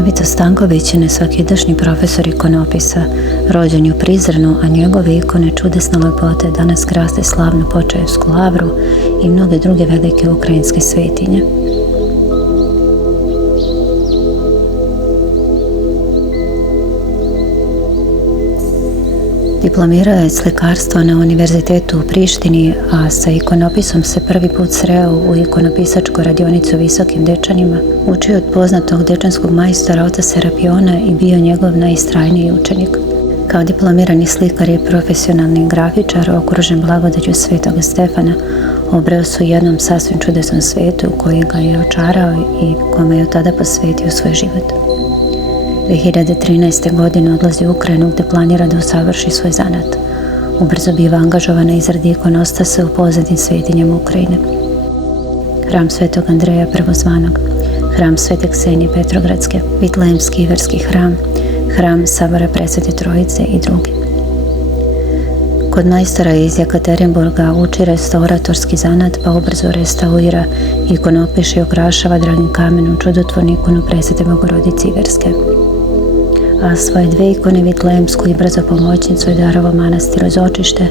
Novica Stanković je nesvakidašnji profesor ikonopisa, rođen je u Prizrenu, a njegove ikone čudesne lepote danas krase slavnu Počaevsku lavru i mnoge druge velike ukrajinske svetinje. Diplomirao je slikarstvo na Univerzitetu u Prištini, a sa ikonopisom se prvi put sreo u ikonopisačku radionicu u Visokim Dečanima, učio od poznatog dečanskog majstora oca Serapiona i bio njegov najistrajniji učenik. Kao diplomirani slikar i profesionalni grafičar, okružen blagodaću Svetoga Stefana, obreo se u jednom sasvim čudesnom svetu koji ga je očarao i kome je od tada posvetio svoj život. 2013. godine odlazi u Ukrajinu gde planira da usavrši svoj zanat. Ubrzo biva angažovan na izradi ikonostasa u poznatim svetinjama Ukrajine. Hram Svetog Andreja Prvozvanog, hram Svete Ksenije Petrogradske, Vitlejemski Iverski hram, hram Sabora Presvete Trojice i drugi. Kod majstora iz Jekaterinburga uči restauratorski zanat, pa ubrzo restaurira, ikonopiše i okrašava dragim kamenom čudotvornu ikonu Presvete Bogorodice Iverske. A svoje dve ikone, Vitlejemsku i Brzo pomoćnicu, je darovao manastiru Zočište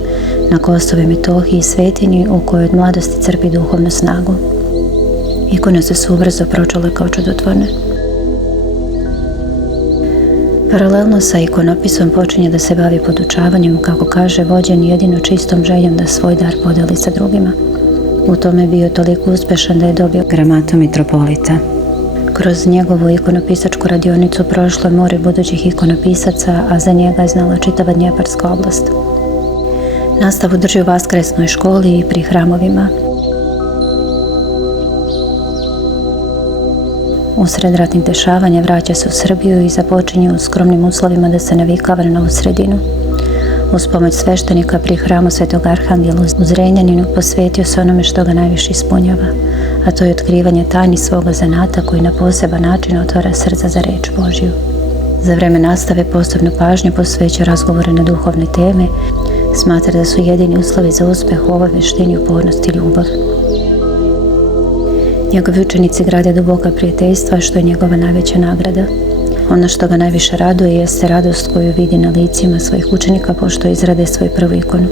na Kosovu i Metohiji, svetinji u kojoj od mladosti crpi duhovnu snagu. Ikone su ubrzo pročule kao čudotvorne. Paralelno sa ikonopisom počinje da se bavi podučavanjem, kako kaže, vođen jedino čistom željom da svoj dar podeli sa drugima. U tome je bio toliko uspešan da je dobio gramatu mitropolita. Kroz njegovu ikonopisačku radionicu prošlo je more budućih ikonopisaca, a za njega je znala čitava Dnjeparska oblast. Nastavu drži u Vaskresnoj školi i pri hramovima. Usred ratnih dešavanja vraća se u Srbiju i započinje u skromnim uslovima da se navikava na novu sredinu. Uz pomoć sveštenika pri hramu Svetog Arhangela u Zrenjaninu posvetio se onome što ga najviše ispunjava, a to je otkrivanje tajni svoga zanata koji na poseban način otvara srca za reč Božju. Za vreme nastave posebnu pažnju posvećuje razgovore na duhovne teme, smatra da su jedini uslovi za uspeh u ovoj veštini upornost i ljubav. Njegovi učenici grade duboka prijateljstva, što je njegova najveća nagrada. Ono što ga najviše raduje jeste radost koju vidi na licima svojih učenika pošto izrade svoju prvu ikonu.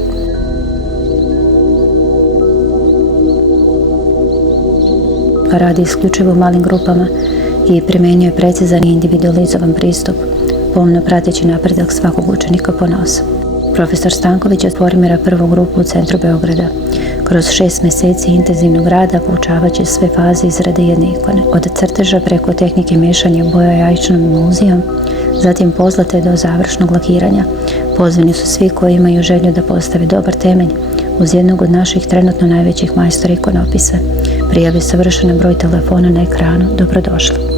Radi isključivo u malim grupama i primenjuje precizan i individualizovan pristup, pomno prateći napredak svakog učenika ponaosob. Profesor Stanković formira prvu grupu u centru Beograda. Kroz 6 meseci intenzivnog rada poučavaće sve faze izrade jedne ikone. Od crteža preko tehnike mešanja boja jajčanom emulzijom, zatim pozlate do završnog lakiranja. Pozvani su svi koji imaju želju da postave dobar temelj uz jednog od naših trenutno najvećih majstora ikonopisa. Prijavi savršen broj telefona na ekranu. Dobrodošli.